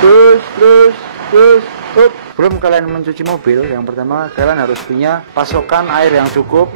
terus. Sebelum kalian mencuci mobil, yang pertama kalian harus punya pasokan air yang cukup.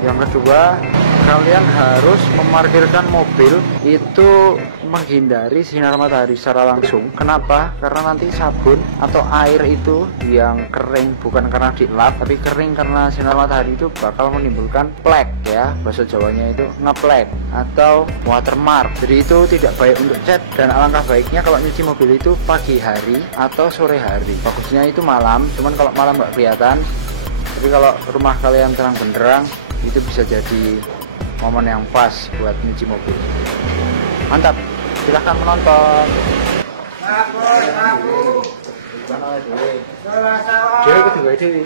Yang kedua, kalian harus memarkirkan mobil itu menghindari sinar matahari secara langsung. Kenapa? Karena nanti sabun atau air itu yang kering bukan karena dilap, tapi kering karena sinar matahari itu bakal menimbulkan plek ya, bahasa Jawanya itu ngeplek atau watermark. Jadi itu tidak baik untuk cat, dan alangkah baiknya kalau nyuci mobil itu pagi hari atau sore hari. Bagusnya itu malam, cuman kalau malam nggak kelihatan. Tapi kalau rumah kalian terang benderang, itu bisa jadi momen yang pas buat nyuci mobil. Mantap, silahkan menonton. Dewi kedua Dewi.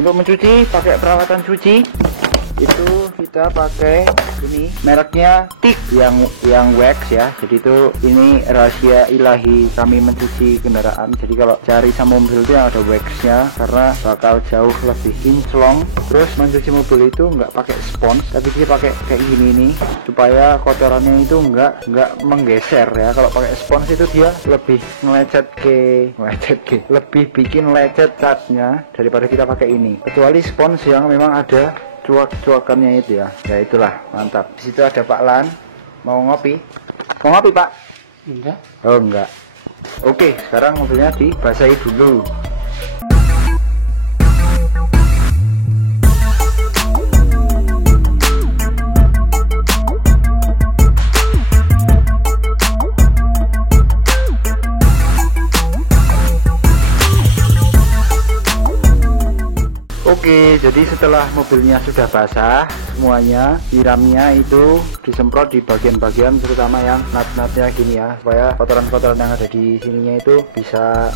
Untuk mencuci pakai peralatan cuci itu kita pakai ini mereknya TIK yang wax ya. Jadi itu ini rahasia ilahi kami mencuci kendaraan. Jadi kalau cari sama mobil itu yang ada waxnya, karena bakal jauh lebih kinclong. Terus mencuci mobil itu nggak pakai spons, tapi dia pakai kayak gini nih supaya kotorannya itu nggak menggeser ya. Kalau pakai spons itu dia lebih lebih bikin lecet catnya daripada kita pakai ini. Kecuali spons yang memang ada cuakannya itu ya. Ya itulah, mantap. Di situ ada Pak Lan mau ngopi. Mau ngopi, Pak? Enggak. Oh, enggak. Oke, sekarang mobilnya dibasahi dulu. Oke, jadi setelah mobilnya sudah basah semuanya, tiramnya itu disemprot di bagian-bagian terutama yang nut-nutnya gini ya, supaya kotoran-kotoran yang ada di sininya itu bisa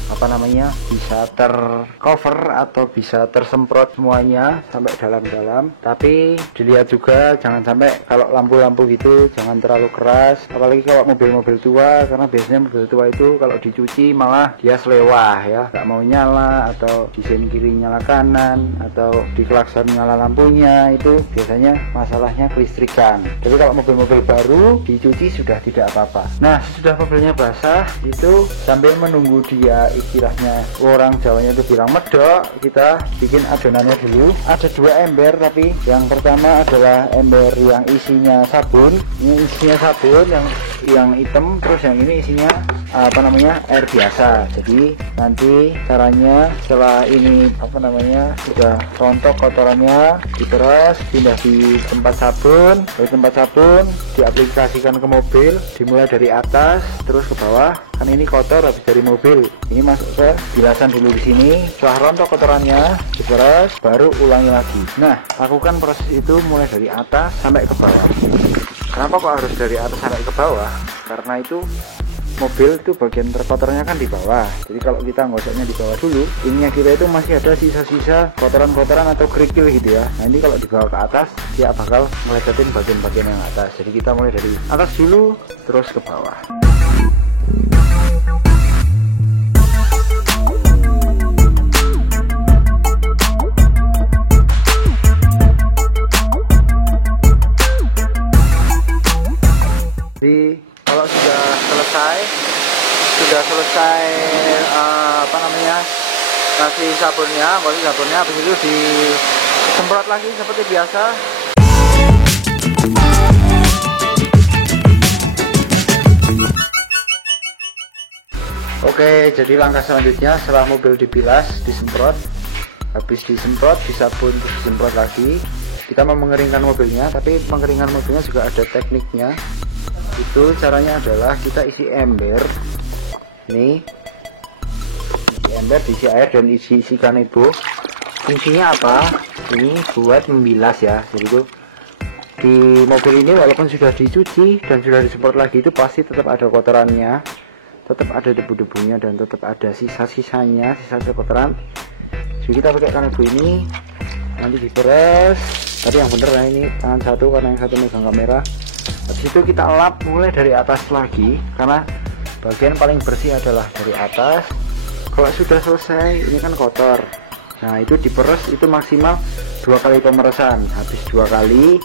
bisa tercover atau bisa tersemprot semuanya sampai dalam-dalam. Tapi dilihat juga jangan sampai kalau lampu-lampu gitu jangan terlalu keras, apalagi kalau mobil-mobil tua, karena biasanya mobil tua itu kalau dicuci malah dia selewah ya, nggak mau nyala atau di sini kiri nyala kanan atau di klakson nyala lampunya, itu biasanya masalahnya kelistrikan. Jadi kalau mobil-mobil baru dicuci sudah tidak apa-apa. Nah, sesudah mobilnya basah itu sambil menunggu dia, istilahnya orang Jawanya itu bilang medok, kita bikin adonannya dulu. Ada dua ember, tapi yang pertama adalah ember yang isinya sabun. Ini isinya sabun yang hitam, terus yang ini isinya air biasa. Jadi nanti caranya setelah ini sudah rontok kotorannya, diperas, pindah di tempat sabun. Dari tempat sabun diaplikasikan ke mobil, dimulai dari atas terus ke bawah. Kan ini kotor habis dari mobil, ini masuk ke bilasan dulu di sini. Setelah rontok kotorannya diperas, baru ulangi lagi. Nah, lakukan proses itu mulai dari atas sampai ke bawah. Kenapa kok harus dari atas sampai ke bawah? Karena itu mobil itu bagian terkotornya kan di bawah. Jadi kalau kita gosoknya di bawah dulu, ininya kita itu masih ada sisa-sisa kotoran-kotoran atau kerikil gitu ya. Nah, ini kalau dibawa ke atas dia bakal melecetin bagian-bagian yang atas. Jadi kita mulai dari atas dulu terus ke bawah. Jadi kalau sudah selesai kasih sabunnya, habis itu disemprot lagi seperti biasa. Oke, jadi langkah selanjutnya setelah mobil dibilas, disemprot, habis disemprot disabun, terus disemprot lagi. Kita mau mengeringkan mobilnya, tapi mengeringkan mobilnya juga ada tekniknya. Itu caranya adalah kita isi ember ini, ember diisi air dan isikan itu. Fungsinya apa? Ini buat membilas ya. Jadi itu di mobil ini walaupun sudah dicuci dan sudah disemprot lagi, itu pasti tetap ada kotorannya, tetap ada debu-debunya, dan tetap ada sisa-sisanya, sisa kotoran. Jadi kita pakai kanebu ini, nanti diperes. Tadi yang bener lah, ini tangan satu karena yang satu megang kamera. Habis itu kita lap mulai dari atas lagi, karena bagian paling bersih adalah dari atas Kalau sudah selesai, ini kan kotor. Nah, itu diperes, itu maksimal 2 kali pemerasan. Habis 2 kali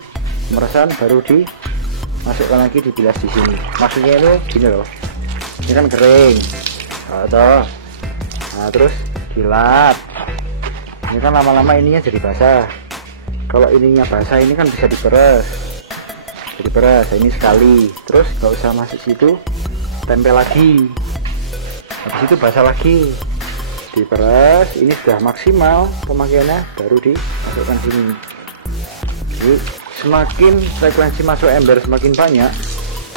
pemerasan baru dimasukkan lagi, dibilas di sini. Maksudnya itu gini loh, ini kan kering atau nah terus dilap. Ini kan lama-lama ininya jadi basah. Kalau ininya basah, ini kan bisa diperes. Nah, ini sekali, terus nggak usah masuk situ, tempel lagi. Habis itu basah lagi, diperes. Ini sudah maksimal pemakaiannya, baru dimasukkan sini. Jadi semakin frekuensi masuk ember semakin banyak,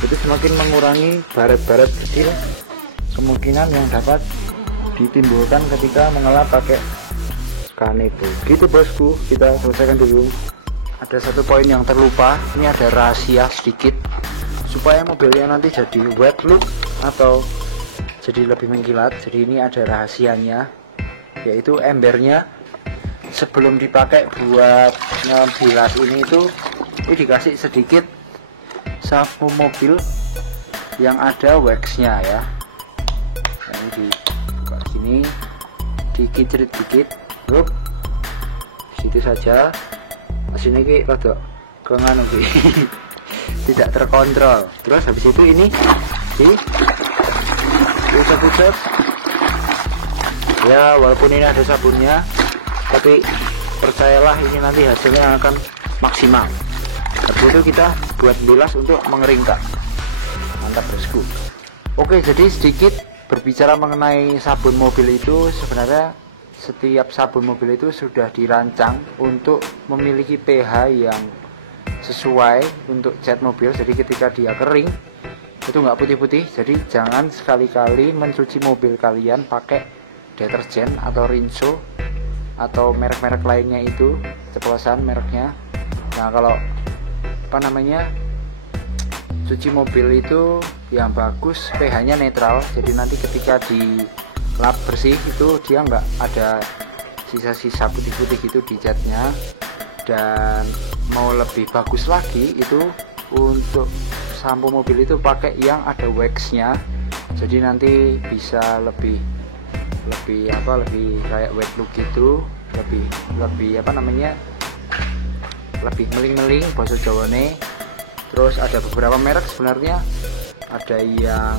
itu semakin mengurangi baret-baret kecil kemungkinan yang dapat ditimbulkan ketika mengelap pakai kanebo. Gitu bosku, kita selesaikan dulu. Ada satu poin yang terlupa, ini ada rahasia sedikit supaya mobilnya nanti jadi wet look atau jadi lebih mengkilat. Jadi ini ada rahasianya, yaitu embernya sebelum dipakai buat ngebilas ini dikasih sedikit sapu mobil yang ada waxnya ya. Ini dibuka sini, dikicrit dikit, yup, situ saja. Sini ki rada kenganu ki tidak terkontrol. Terus habis itu ini diusap-usap ya, walaupun ini ada sabunnya, tapi percayalah ini nanti hasilnya akan maksimal. Habis itu kita buat bilas untuk mengeringkan. Mantap bosku. Oke, jadi sedikit berbicara mengenai sabun mobil itu, sebenarnya setiap sabun mobil itu sudah dirancang untuk memiliki pH yang sesuai untuk cat mobil. Jadi ketika dia kering itu nggak putih-putih. Jadi jangan sekali-kali mencuci mobil kalian pakai deterjen atau rinso atau merek-merek lainnya, itu ceplosan mereknya. Nah, kalau cuci mobil itu yang bagus pH-nya netral. Jadi nanti ketika di lap bersih itu dia nggak ada sisa-sisa putih-putih gitu di catnya. Dan mau lebih bagus lagi itu untuk sampo mobil itu pakai yang ada waxnya. Jadi nanti bisa lebih kayak wet look gitu, lebih meling-meling bahasa Jawane. Terus ada beberapa merek sebenarnya, ada yang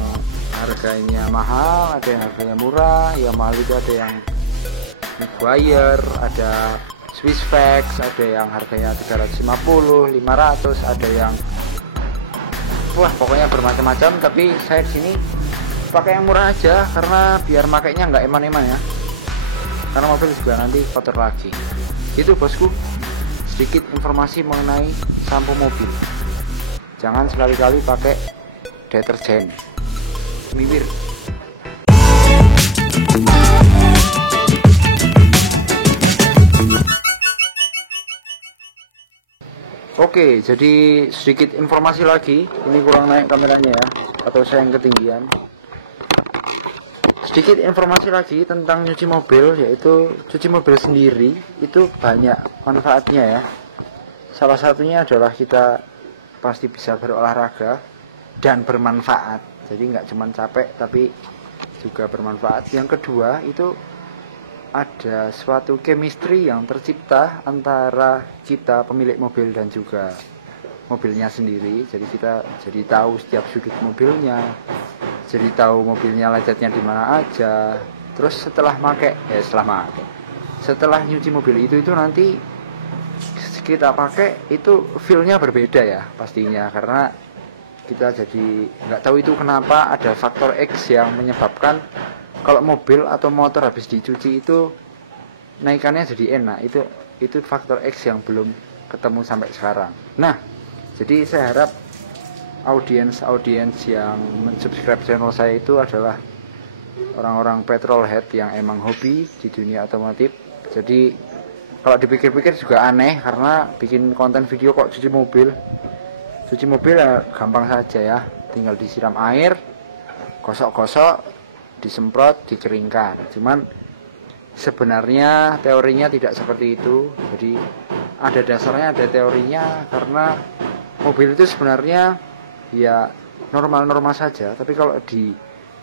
harganya mahal, ada yang harganya murah. Yang mahal itu ada yang Maguire, ada Swiss Fax, ada yang harganya 350, 500, ada yang pokoknya bermacam-macam. Tapi saya di sini pakai yang murah aja karena biar makainya nggak eman-eman ya, karena mobil juga nanti kotor lagi. Itu bosku, sedikit informasi mengenai sampo mobil. Jangan sekali-kali pakai deterjen. Miwir. Oke, jadi sedikit informasi lagi. Ini kurang naik kameranya ya, atau saya yang ketinggian. Sedikit informasi lagi tentang nyuci mobil, yaitu cuci mobil sendiri itu banyak manfaatnya ya. Salah satunya adalah kita pasti bisa berolahraga dan bermanfaat. Jadi nggak cuma capek tapi juga bermanfaat. Yang kedua itu ada suatu chemistry yang tercipta antara kita pemilik mobil dan juga mobilnya sendiri. Jadi kita jadi tahu setiap sudut mobilnya, jadi tahu mobilnya lecetnya di mana aja. Terus setelah nyuci mobil itu nanti kita pakai itu feelnya berbeda ya pastinya, karena kita jadi nggak tahu itu kenapa ada faktor X yang menyebabkan kalau mobil atau motor habis dicuci itu naikannya jadi enak. Itu faktor X yang belum ketemu sampai sekarang. Nah, jadi saya harap audiens yang mensubscribe channel saya itu adalah orang-orang petrolhead yang emang hobi di dunia otomotif. Jadi kalau dipikir-pikir juga aneh, karena bikin konten video kok cuci mobil ya gampang saja ya, tinggal disiram air, gosok-gosok, disemprot, dikeringkan. Cuman sebenarnya teorinya tidak seperti itu. Jadi ada dasarnya, ada teorinya, karena mobil itu sebenarnya ya normal-normal saja, tapi kalau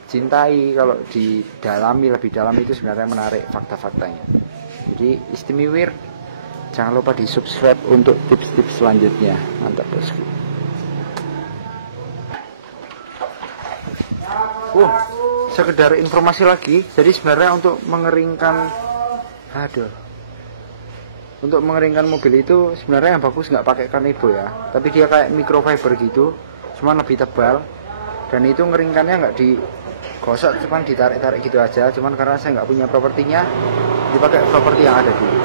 cintai, kalau didalami lebih dalam itu sebenarnya menarik fakta-faktanya. Jadi Istimewir, jangan lupa di subscribe untuk tips-tips selanjutnya. Mantap bosku. Sekedar informasi lagi, jadi sebenarnya untuk mengeringkan mobil itu sebenarnya yang bagus nggak pakai Carnibo ya, tapi dia kayak microfiber gitu, cuman lebih tebal, dan itu ngeringkannya nggak digosok, cuman ditarik-tarik gitu aja. Cuman karena saya nggak punya propertinya, dipakai properti yang ada dulu.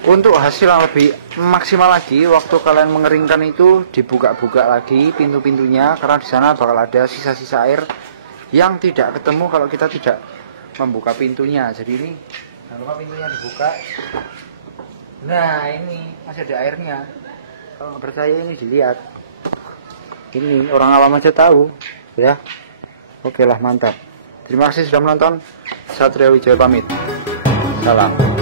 Untuk hasil yang lebih maksimal lagi, waktu kalian mengeringkan itu dibuka-buka lagi pintu-pintunya, karena di sana bakal ada sisa-sisa air yang tidak ketemu kalau kita tidak membuka pintunya. Jadi ini jangan lupa pintunya dibuka. Nah, ini masih ada airnya. Kalau nggak percaya ini dilihat. Ini orang awam aja tahu, ya. Oke lah, mantap. Terima kasih sudah menonton. Satria Wijaya pamit. Salam.